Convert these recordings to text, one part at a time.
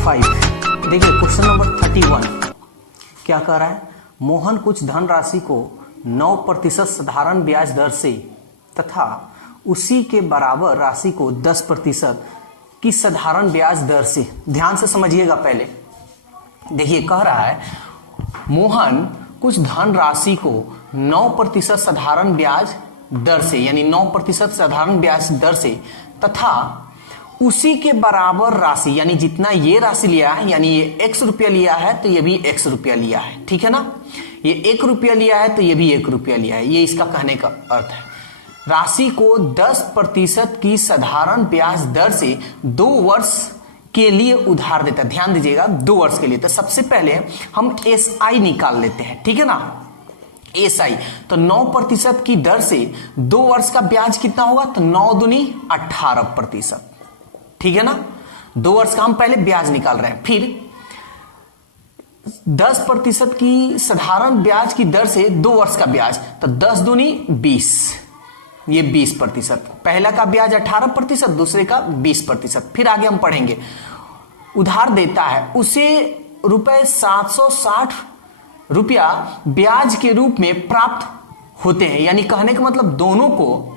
5। देखिए question number 31 क्या कह रहा है, मोहन कुछ धनराशि को 9% साधारण ब्याज दर से तथा उसी के बराबर राशि को 10% की साधारण ब्याज दर से, ध्यान से समझिएगा पहले। देखिए कह रहा है मोहन कुछ धनराशि को 9% साधारण ब्याज दर से, यानी 9% साधारण ब्याज दर से तथा उसी के बराबर राशि, यानी जितना ये राशि लिया है, यानी ये x रुपया लिया है तो ये भी x रुपया लिया है, ठीक है ना। ये 1 रुपया लिया है तो ये भी 1 रुपया लिया है, ये इसका कहने का अर्थ है। राशि को 10% की साधारण ब्याज दर से 2 वर्ष के लिए उधार देता है। ध्यान दीजिएगा 2 वर्ष के लिए। तो सबसे पहले हम SI निकाल लेते हैं, ठीक है ना। SI तो 9% की दर से 2 वर्ष का ब्याज कितना होगा, तो 9 दूनी 18%, ठीक है ना। 2 वर्ष का हम पहले ब्याज निकाल रहे हैं। फिर 10% की साधारण ब्याज की दर से 2 वर्ष का ब्याज, तो 10 दूनी 20, ये 20%। पहला का ब्याज 18%, दूसरे का 20%। फिर आगे हम पढ़ेंगे, उधार देता है उसे ₹760 ब्याज के रूप में प्राप्त होते हैं। यानी कहने का मतलब दोनों को,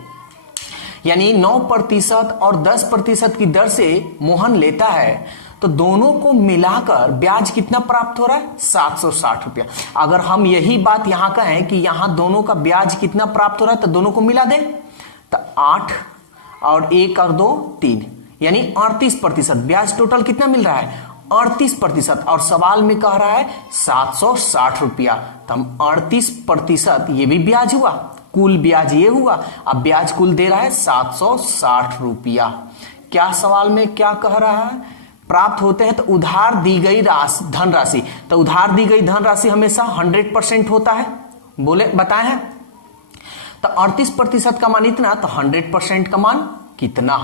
यानी 9% और 10% की दर से मोहन लेता है, तो दोनों को मिलाकर ब्याज कितना प्राप्त हो रहा है, ₹760। अगर हम यही बात यहां कहें कि यहां दोनों का ब्याज कितना प्राप्त हो रहा है, तो दोनों को मिला दें तो 8 और 1 और 2 3, यानी 38%। ब्याज टोटल कितना मिल रहा है, 38%। और सवाल में कह रहा है ₹760, तो हम 38%, ये भी ब्याज हुआ, कुल ब्याज ये हुआ। अब ब्याज कुल दे रहा है ₹760। क्या सवाल में क्या कह रहा है, प्राप्त होते हैं तो उधार दी गई धनराशि, तो उधार दी गई धनराशि हमेशा 100% होता है, बोले बताए हैं। तो 38% का मान इतना, तो 100% का मान कितना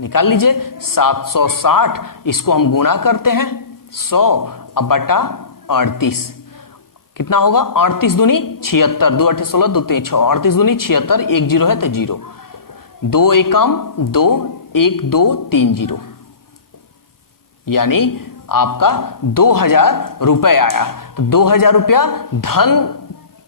निकाल लीजिए, 760। इसको हम गुणा करते हैं 100 अब बटा 38, कितना होगा, 38 दूनी 76, 2 8 16, 2 3 6, 38 दूनी 76, 1 0 है तो 0, 2 एकम 2, 1 2 3 0, यानी आपका 2000 रुपए आया। तो 2000 रुपया धन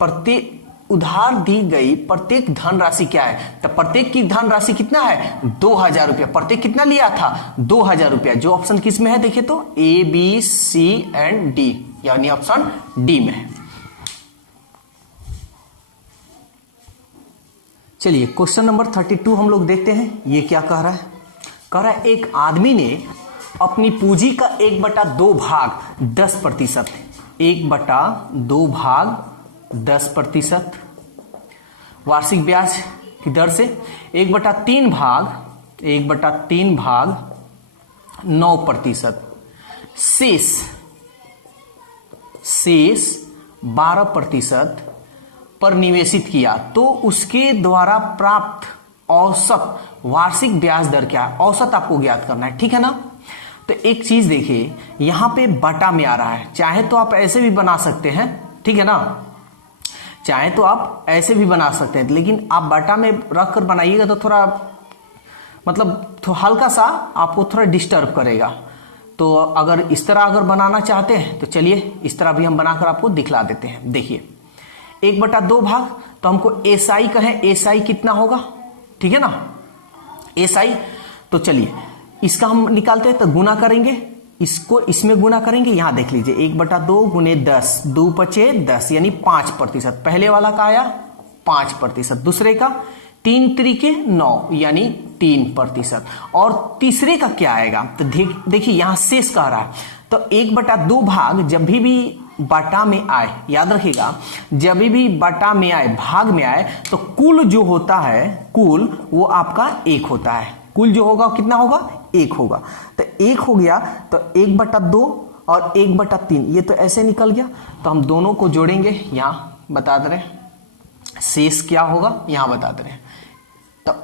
प्रत्येक उधार दी गई प्रत्येक धनराशि क्या है, तो प्रत्येक की धनराशि कितना है, 2000 रुपया। प्रत्येक कितना लिया था, 2000 रुपया। जो ऑप्शन किस में है देखिए तो ABC एंड D, यानी ऑप्शन D में है। चलिए क्वेश्चन नंबर 32 हम लोग देखते हैं, ये क्या कह रहा है। कह रहा है एक आदमी ने अपनी पूंजी का 1/2 भाग 10%, 1/2 भाग 10% वार्षिक ब्याज की दर से, 1/3 भाग 9%, शेष 12% पर निवेशित किया, तो उसके द्वारा प्राप्त औसत वार्षिक ब्याज दर क्या है, औसत आपको ज्ञात करना है, ठीक है ना। तो एक चीज देखिए, यहां पे बटा में आ रहा है, चाहे तो आप ऐसे भी बना सकते हैं, ठीक है ना, चाहे तो आप ऐसे भी बना सकते हैं, लेकिन आप बटा में रख कर बनाइएगा तो थोड़ा मतलब हल्का सा आपको थोड़ा डिस्टर्ब करेगा। तो अगर इस तरह अगर बनाना चाहते हैं तो चलिए इस तरह भी हम बनाकर आपको दिखला देते हैं। देखिए 1/2 भाग, तो हमको SI कहें, SI कितना होगा, ठीक है ना, SI। तो चलिए इसका हम निकालते हैं, तो गुना करेंगे, इसको इसमें गुना करेंगे। यहां देख लीजिए 1/2 गुने 10, 2 5 10, यानी 5%। पहले वाला का आया 5%, दूसरे का 3 त्रिके 9, यानी 3%, और तीसरे का क्या आएगा, तो देखिए यहां शेष कह रहा है। तो 1/2 भाग जब भी बटा में आए, याद रखिएगा, जब भी बटा में आए, भाग में आए, तो कुल जो होता है, कुल वो आपका 1 होता है। कुल जो होगा कितना होगा, 1 होगा। तो 1 हो गया, तो 1/2 और 1/3, ये तो ऐसे निकल गया। तो हम दोनों को जोड़ेंगे, यहां बता दे रहे शेष क्या होगा, यहां बता दे रहे। तो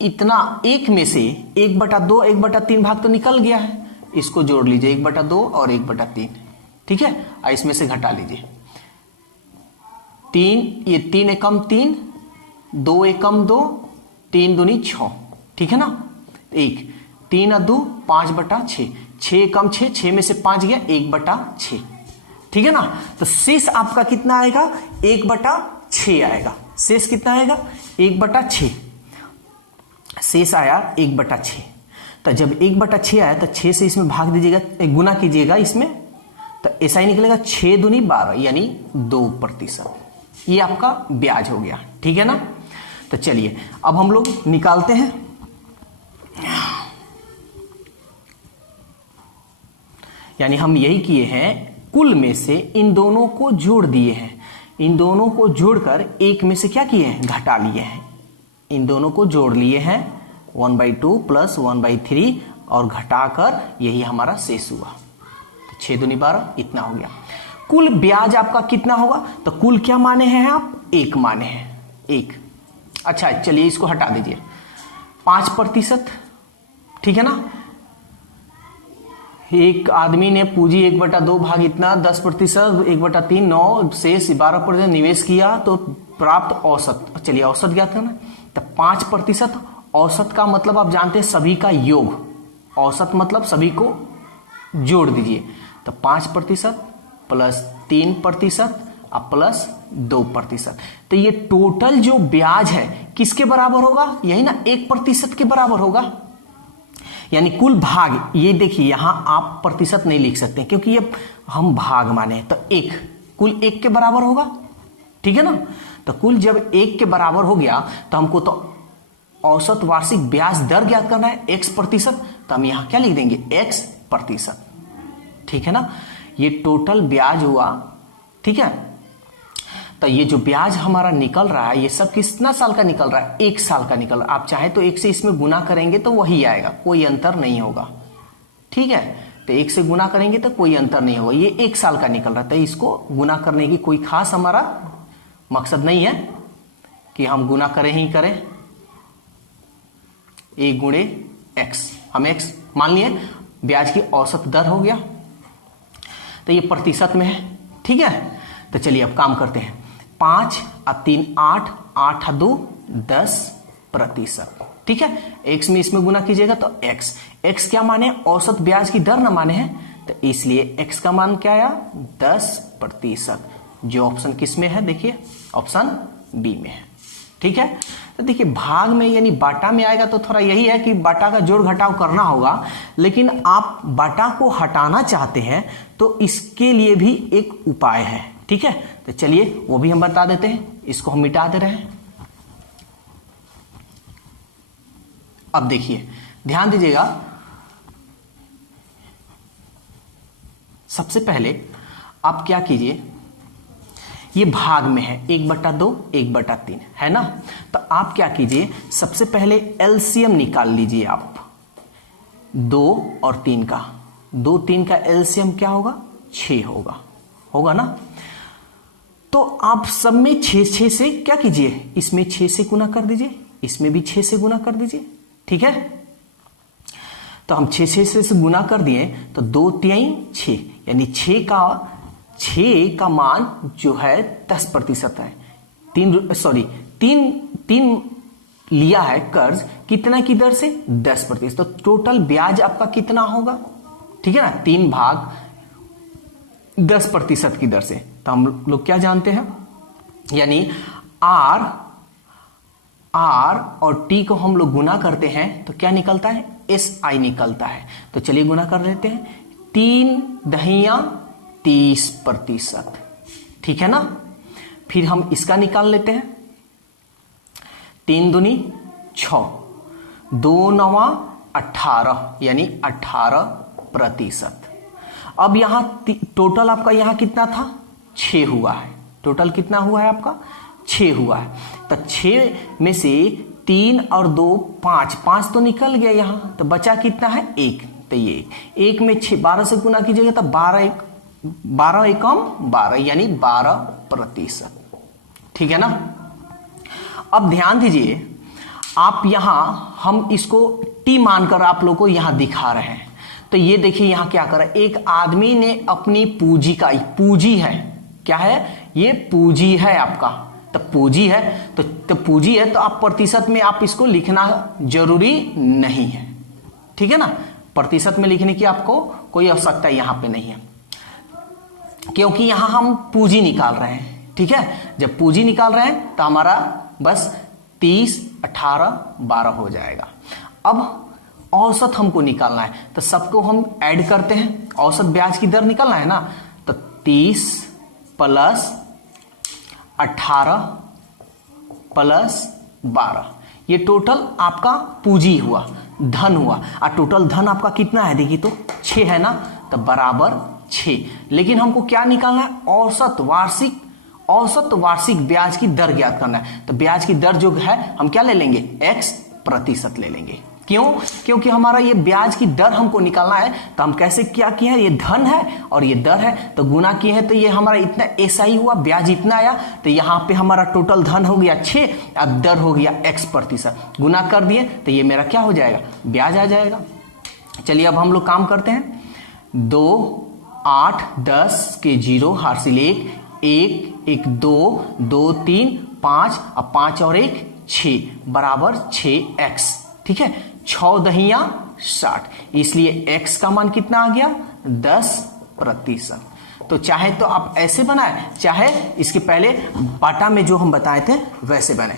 इतना 1 में से 1/2 1/3 भाग तो निकल गया है, इसको जोड़ लीजिए 1/2 और 1/3, ठीक है। इसमें से घटा लीजिए 3, ये 3 एकम 3, 2 एकम 2, 3 दूनी 6, ठीक है ना। 1 3 और 2 5/6, 6 कम 6, 6 में से 5 गया 1/6, ठीक है ना। तो शेष आपका कितना आएगा, 1/6 आएगा। शेष कितना आएगा, 1/6। शेष आया 1/6। तो जब 1/6 आया तो 6 से इसमें भाग दीजिएगा, गुना कीजिएगा इसमें, तो ऐसा ही निकलेगा 6 दूनी 12 यानी 2%। ये आपका ब्याज हो गया, ठीक है ना। तो चलिए अब हम लोग निकालते हैं। यानी हम यही किए हैं, कुल में से इन दोनों को जोड़ दिए हैं, इन दोनों को जोड़कर एक में से क्या किए हैं, घटा लिए हैं। इन दोनों को जोड़ लिए हैं 1/2 प्लस 1/3 और घटाकर यही हमारा शेष हुआ। 6 दूनी 12 इतना हो गया। कुल ब्याज आपका कितना होगा, तो कुल क्या माने हैं आप, 1 माने हैं, 1। अच्छा चलिए इसको हटा दीजिए, 5%, ठीक है ना। एक आदमी ने पूंजी 1/2 भाग इतना 10%, 1/3 9, शेष 12% निवेश किया तो प्राप्त औसत, चलिए औसत ज्ञात करना। तो 5% औसत का मतलब आप जानते हैं सभी का योग, औसत मतलब सभी को जोड़ दीजिए। तो 5% प्लस 3% और प्लस 2%। तो ये टोटल जो ब्याज है किसके बराबर होगा, यही ना 1% के बराबर होगा। यानी कुल भाग, ये देखिए यहां आप प्रतिशत नहीं लिख सकते क्योंकि ये हम भाग माने, तो 1, कुल 1 के बराबर होगा, ठीक है ना। तो कुल जब 1 के बराबर हो गया तो हमको तो औसत वार्षिक ब्याज दर ज्ञात करना है, x%। तो हम यहां क्या लिख देंगे, x%, ठीक है ना। ये टोटल ब्याज हुआ, ठीक है। तो ये जो ब्याज हमारा निकल रहा है ये सब कितना साल का निकल रहा है, 1 साल का निकल रहा है। आप चाहे तो 1 से इसमें गुना करेंगे तो वही आएगा, कोई अंतर नहीं होगा, ठीक है। तो 1 से गुना करेंगे तो कोई अंतर नहीं होगा, ये 1 साल का निकल रहा है। तो इसको गुना करने की कोई खास हमारा मकसद नहीं है कि हम गुना करें ही करें, 1 गुणे x, हम x मान लिए ब्याज की औसत दर हो गया। तो ये प्रतिशत में है, ठीक है। तो चलिए अब काम करते हैं। 5 और 3 8, 8 और 2 10%, ठीक है। x में इसमें गुना कीजिएगा तो x क्या माने, औसत ब्याज की दर ना माने हैं, तो इसलिए x का मान क्या आया, 10%। जो ऑप्शन किस में है, देखिए ऑप्शन बी में है, ठीक है। तो देखिए भाग में यानी बाटा में आएगा तो थोड़ा यही है कि बाटा का जोड़ घटाव करना होगा, लेकिन आप बाटा को हटाना चाहते हैं तो इसके लिए भी एक उपाय है, ठीक है। तो चलिए वो भी हम बता देते हैं, इसको हम मिटा दे रहे हैं। अब देखिए ध्यान दीजिएगा, सबसे पहले आप क्या कीजिए, ये भाग में है 1/2 1/3 है ना। तो आप क्या कीजिए, सबसे पहले एलसीएम निकाल लीजिए आप 2 और 3 का। 2 3 का एलसीएम क्या होगा, 6 होगा ना। तो आप सब में 6 से क्या कीजिए, इसमें 6 से गुना कर दीजिए, इसमें भी 6 से गुना कर दीजिए, ठीक है। तो हम 6 से गुना कर दिए तो 2 3 6 यानी 6 का मान जो है 10% है। 3 लिया है कर्ज, कितना की दर से, 10%। तो टोटल ब्याज आपका कितना होगा, ठीक है ना, 3 भाग 10% की दर से। तो हम लोग क्या जानते हैं, यानी R और T को हम लोग गुना करते हैं तो क्या निकलता है, SI निकलता है। तो चलिए गुना कर लेते हैं, 3 दहिया 30%, ठीक है ना। फिर हम इसका निकाल लेते हैं, 3 दूनी 6, 2 9 18 यानी 18%। अब यहां टोटल आपका यहां कितना था, 6 हुआ है। टोटल कितना हुआ है आपका, 6 हुआ है। तो 6 में से 3 और 2 5 तो निकल गया यहां, तो बचा कितना है, 1। तो ये 1 में 6 12 से गुना कीजिएगा तो 12 एकम 12 यानी 12%, ठीक है ना। अब ध्यान दीजिए, आप यहां हम इसको टी मानकर आप लोगों को यहां दिखा रहे हैं। तो ये देखिए यहां क्या कर रहा है, एक आदमी ने अपनी पूंजी का, पूंजी है, क्या है, ये पूंजी है आपका। तो पूंजी है तो पूंजी है तो आप प्रतिशत में आप इसको लिखना जरूरी नहीं है, ठीक है ना। प्रतिशत में लिखने की आपको कोई आवश्यकता यहां पे नहीं है, क्योंकि यहां हम पूंजी निकाल रहे हैं। ठीक है, जब पूंजी निकाल रहे हैं तो हमारा बस 30, 18, 12 हो जाएगा। अब औसत हमको निकालना है, तो सबको हम ऐड करते हैं। औसत ब्याज की दर निकालना है ना, तो 30 प्लस 18 प्लस 12, ये टोटल आपका पूंजी हुआ, धन हुआ। और टोटल धन आपका कितना है देखिए तो 6 है ना, तो बराबर 6। लेकिन हमको क्या निकालना है, औसत वार्षिक ब्याज की दर ज्ञात करना है। तो ब्याज की दर जो है हम क्या ले लेंगे, x% ले लेंगे। क्यों, क्योंकि हमारा ये ब्याज की दर हमको निकालना है। तो हम कैसे क्या किए हैं, ये धन है और ये दर है, तो गुना किए हैं, तो ये हमारा इतना ऐसा ही हुआ, ब्याज इतना आया। तो यहाँ पे हमारा टोटल धन हो गया 6, अब दर हो गया x%। गुना कर दिए तो ये मेरा क्या हो जाएगा, ब्याज आ जाएगा। चलिए अब हम लोग काम करते हैं। 2, 8, 10 के 0 हासिल 1, 1, 2, 2, 3, 5, अब 5 और 1 6 बराबर 6x। ठीक है, 6 दहिया 60, इसलिए x का मान कितना आ गया, 10%। तो चाहे तो आप ऐसे बनाए, चाहे इसके पहले बाटा में जो हम बताए थे वैसे बने।